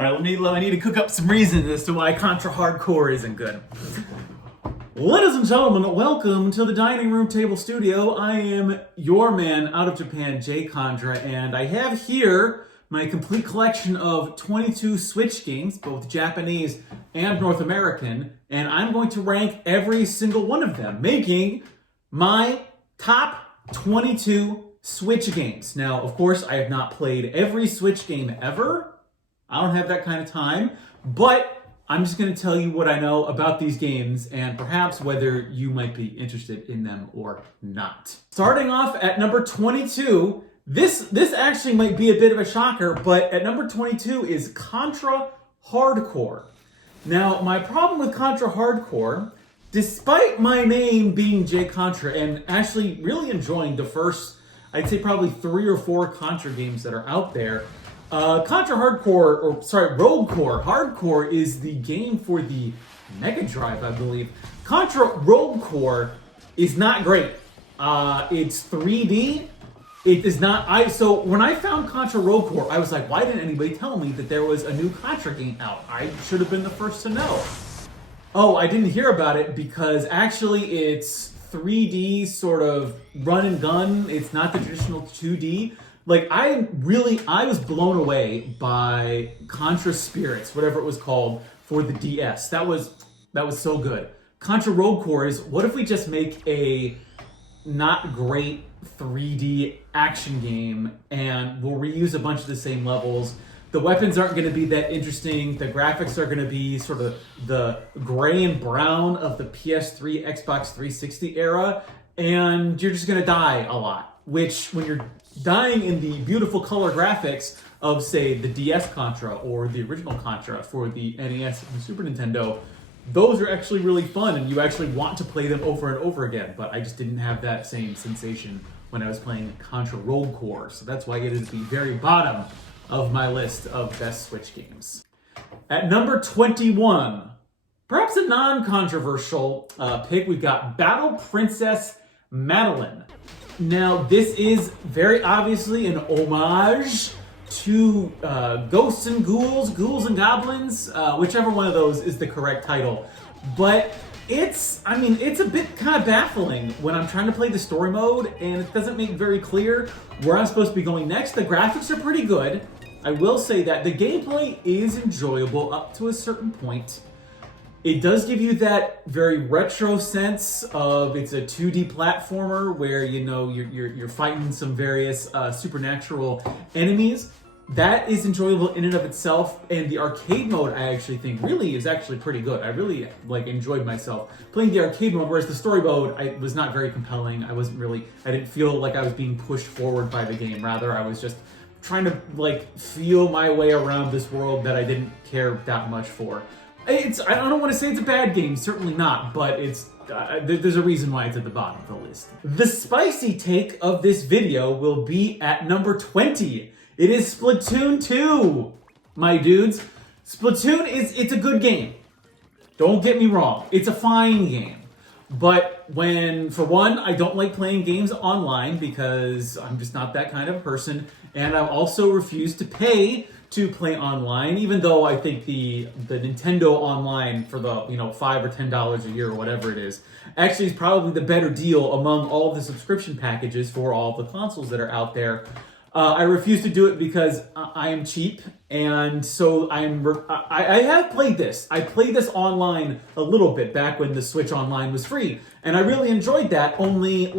All right, I need to cook up some reasons as to why Contra Hardcore isn't good. Ladies and gentlemen, welcome to the Dining Room Table Studio. I am your man out of Japan, Jay Condra, and I have here my complete collection of 22 Switch games, both Japanese and North American, and I'm going to rank every single one of them, making my top 22 Switch games. Now, of course, I have not played every Switch game ever. I don't have that kind of time, but I'm just going to tell you what I know about these games and perhaps whether you might be interested in them or not. Starting off at number 22, this actually might be a bit of a shocker, but at number 22 is Contra Hardcore. Now, my problem with Contra Hardcore, despite my name being Jay Contra and actually really enjoying the first, I'd say probably 3 or 4 Contra games that are out there, Contra Rogue Core. Hardcore is the game for the Mega Drive, I believe. Contra Rogue Core is not great. It's 3D. It is not. So when I found Contra Rogue Core, I was like, why didn't anybody tell me that there was a new Contra game out? I should have been the first to know. Oh, I didn't hear about it because actually it's 3D sort of run and gun. It's not the traditional 2D. Like, I was blown away by Contra Spirits, whatever it was called, for the DS. That was so good. Contra Rogue Core is, what if we just make a not great 3D action game and we'll reuse a bunch of the same levels. The weapons aren't going to be that interesting. The graphics are going to be sort of the gray and brown of the PS3, Xbox 360 era, and you're just going to die a lot. Which, when you're dying in the beautiful color graphics of, say, the DS Contra or the original Contra for the NES and the Super Nintendo, those are actually really fun and you actually want to play them over and over again. But I just didn't have that same sensation when I was playing Contra Rogue Core. So that's why it is the very bottom of my list of best Switch games. At number 21, perhaps a non-controversial pick, we've got Battle Princess Madeleine. Now, this is very obviously an homage to Ghosts and Ghouls and Goblins, whichever one of those is the correct title. But it's a bit kind of baffling when I'm trying to play the story mode and it doesn't make very clear where I'm supposed to be going next. The graphics are pretty good. I will say that the gameplay is enjoyable up to a certain point. It does give you that very retro sense of it's a 2D platformer where you're fighting some various supernatural enemies. That is enjoyable in and of itself, and the arcade mode I actually think really is actually pretty good. I really enjoyed myself playing the arcade mode, whereas the story mode was not very compelling. I didn't feel like I was being pushed forward by the game. Rather, I was just trying to feel my way around this world that I didn't care that much for. I don't want to say it's a bad game, certainly not, but there's a reason why it's at the bottom of the list. The spicy take of this video will be at number 20. It is Splatoon 2, my dudes. Splatoon it's a good game. Don't get me wrong, it's a fine game. But for one, I don't like playing games online because I'm just not that kind of person, and I also refuse to pay to play online, even though I think the Nintendo Online for the $5 or $10 a year or whatever it is, actually is probably the better deal among all of the subscription packages for all the consoles that are out there. I refuse to do it because I am cheap, and so I have played this. I played this online a little bit back when the Switch Online was free, and I really enjoyed that. Only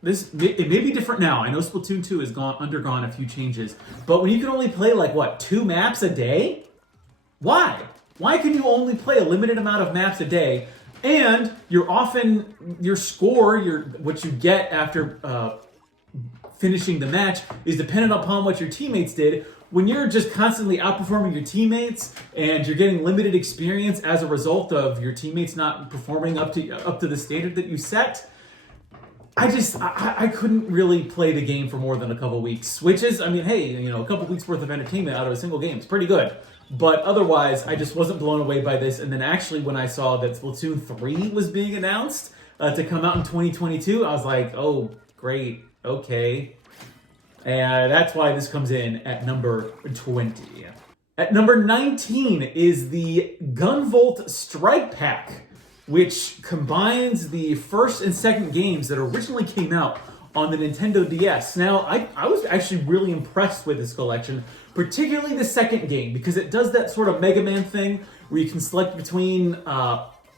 it may be different now. I know Splatoon 2 has undergone a few changes, but when you can only play 2 maps a day, why? Why can you only play a limited amount of maps a day? And your score, what you get after finishing the match is dependent upon what your teammates did. When you're just constantly outperforming your teammates and you're getting limited experience as a result of your teammates not performing up to the standard that you set, I couldn't really play the game for more than a couple weeks. Switches, hey, a couple weeks worth of entertainment out of a single game is pretty good. But otherwise, I just wasn't blown away by this. And then actually when I saw that Splatoon 3 was being announced to come out in 2022, I was like, oh, great, okay. And that's why this comes in at number 20. At number 19 is the Gunvolt Strike Pack, which combines the first and second games that originally came out on the Nintendo DS. Now, I was actually really impressed with this collection, particularly the second game, because it does that sort of Mega Man thing where you can select between...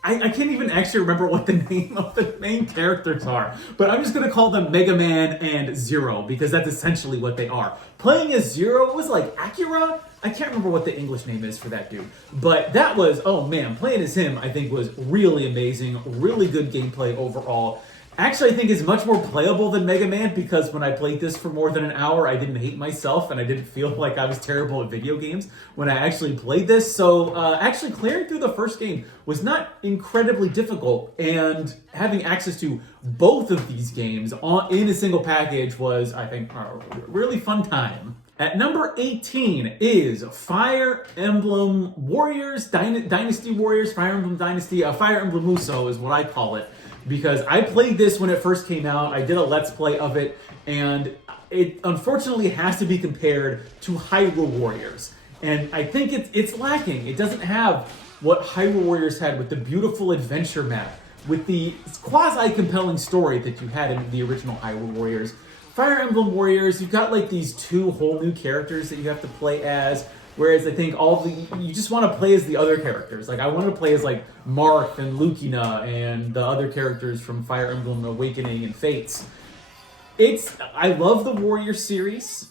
I can't even actually remember what the name of the main characters are, but I'm just going to call them Mega Man and Zero, because that's essentially what they are. Playing as Zero was like Akira? I can't remember what the English name is for that dude. But that was, oh man, playing as him I think was really amazing, really good gameplay overall. Actually, I think it's much more playable than Mega Man, because when I played this for more than an hour, I didn't hate myself and I didn't feel like I was terrible at video games when I actually played this. So actually clearing through the first game was not incredibly difficult, and having access to both of these games in a single package was, I think, a really fun time. At number 18 is Fire Emblem Warriors, Dynasty Warriors, Fire Emblem Dynasty, Fire Emblem Muso is what I call it. Because I played this when it first came out, I did a Let's Play of it, and it unfortunately has to be compared to Hyrule Warriors. And I think it's lacking. It doesn't have what Hyrule Warriors had with the beautiful adventure map, with the quasi-compelling story that you had in the original Hyrule Warriors. Fire Emblem Warriors, you've got like these two whole new characters that you have to play as. Whereas I think you just want to play as the other characters. Like I want to play as like Marth and Lucina and the other characters from Fire Emblem Awakening and Fates. I love the Warrior series,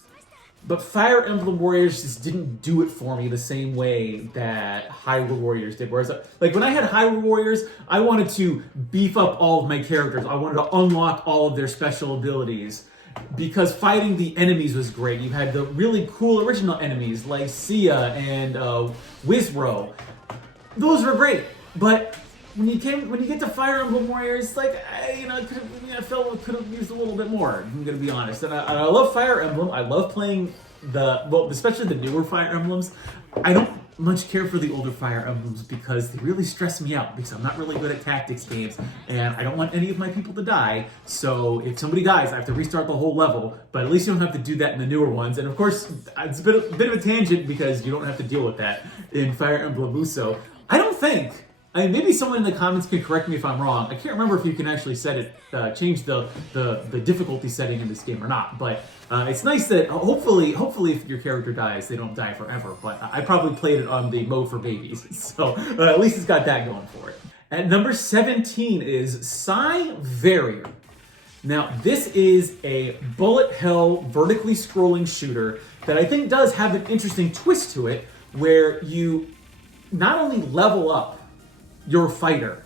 but Fire Emblem Warriors just didn't do it for me the same way that Hyrule Warriors did. Whereas like when I had Hyrule Warriors, I wanted to beef up all of my characters. I wanted to unlock all of their special abilities, because fighting the enemies was great. You had the really cool original enemies like Sia and Wizro. Those were great, but when you get to Fire Emblem Warriors, like I felt it could have used a little bit more. I'm gonna be honest, and I love Fire Emblem. I love playing especially the newer Fire Emblems. I don't much care for the older Fire Emblems because they really stress me out, because I'm not really good at tactics games and I don't want any of my people to die. So if somebody dies, I have to restart the whole level, but at least you don't have to do that in the newer ones. And of course, it's a bit of a tangent because you don't have to deal with that in Fire Emblem Muso. I don't think. I mean, maybe someone in the comments can correct me if I'm wrong. I can't remember if you can actually change the difficulty setting in this game or not. But it's nice that hopefully if your character dies, they don't die forever. But I probably played it on the mode for babies, so at least it's got that going for it. At number 17 is Psy Varier. Now, this is a bullet hell vertically scrolling shooter that I think does have an interesting twist to it, where you not only level up your fighter,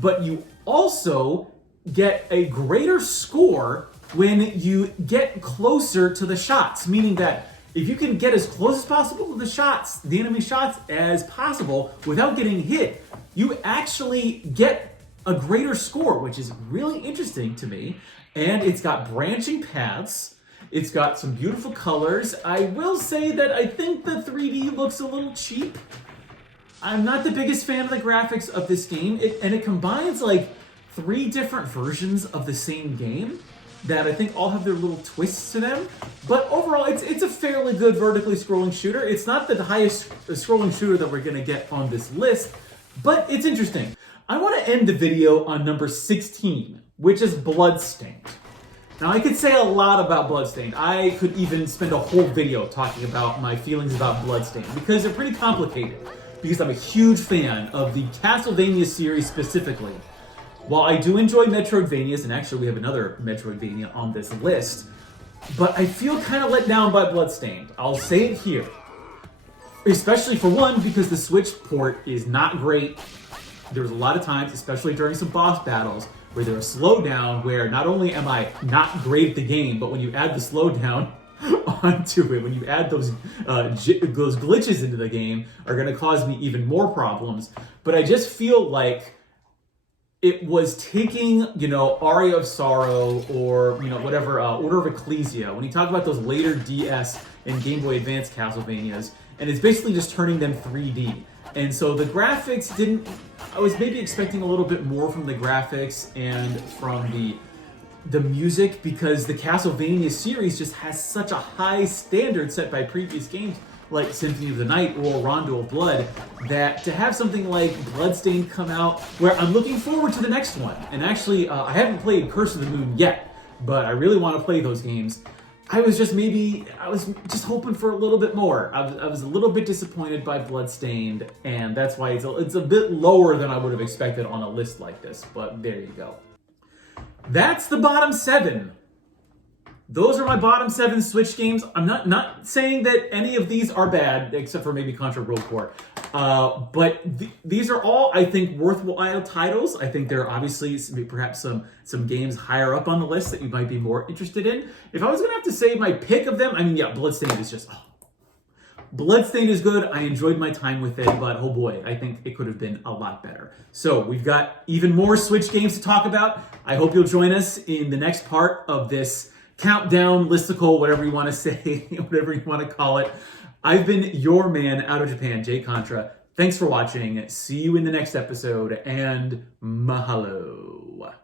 but you also get a greater score when you get closer to the shots, meaning that if you can get as close as possible to the enemy shots as possible without getting hit, you actually get a greater score, which is really interesting to me. And it's got branching paths. It's got some beautiful colors. I will say that I think the 3D looks a little cheap. I'm not the biggest fan of the graphics of this game, and it combines like 3 different versions of the same game that I think all have their little twists to them. But overall, it's a fairly good vertically scrolling shooter. It's not the highest scrolling shooter that we're going to get on this list, but it's interesting. I want to end the video on number 16, which is Bloodstained. Now, I could say a lot about Bloodstained. I could even spend a whole video talking about my feelings about Bloodstained, because they're pretty complicated. Because I'm a huge fan of the Castlevania series specifically. While I do enjoy Metroidvanias, and actually we have another Metroidvania on this list, but I feel kind of let down by Bloodstained. I'll say it here. Especially for one, because the Switch port is not great. There was a lot of times, especially during some boss battles, where there was slowdown, where not only am I not great at the game, but when you add the slowdown onto it, when you add those glitches into the game, are going to cause me even more problems. But I just feel like it was taking, Aria of Sorrow or, whatever, Order of Ecclesia, when you talk about those later DS and Game Boy Advance Castlevanias, and it's basically just turning them 3D. And so the graphics I was maybe expecting a little bit more from the graphics and from the music, because the Castlevania series just has such a high standard set by previous games like Symphony of the Night or Rondo of Blood, that to have something like Bloodstained come out, where I'm looking forward to the next one. And actually, I haven't played Curse of the Moon yet, but I really want to play those games. I was just hoping for a little bit more. I was a little bit disappointed by Bloodstained, and that's why it's a bit lower than I would have expected on a list like this, but there you go. That's the bottom 7. Those are my bottom 7 Switch games. I'm not saying that any of these are bad, except for maybe Contra Road Core. But these are all, I think, worthwhile titles. I think there are obviously perhaps some games higher up on the list that you might be more interested in. If I was going to have to say my pick of them, I mean, yeah, Bloodstained is just... Bloodstained is good. I enjoyed my time with it, but oh boy, I think it could have been a lot better. So we've got even more Switch games to talk about. I hope you'll join us in the next part of this countdown, listicle, whatever you want to say, whatever you want to call it. I've been your man out of Japan, Jay Contra. Thanks for watching. See you in the next episode, and mahalo.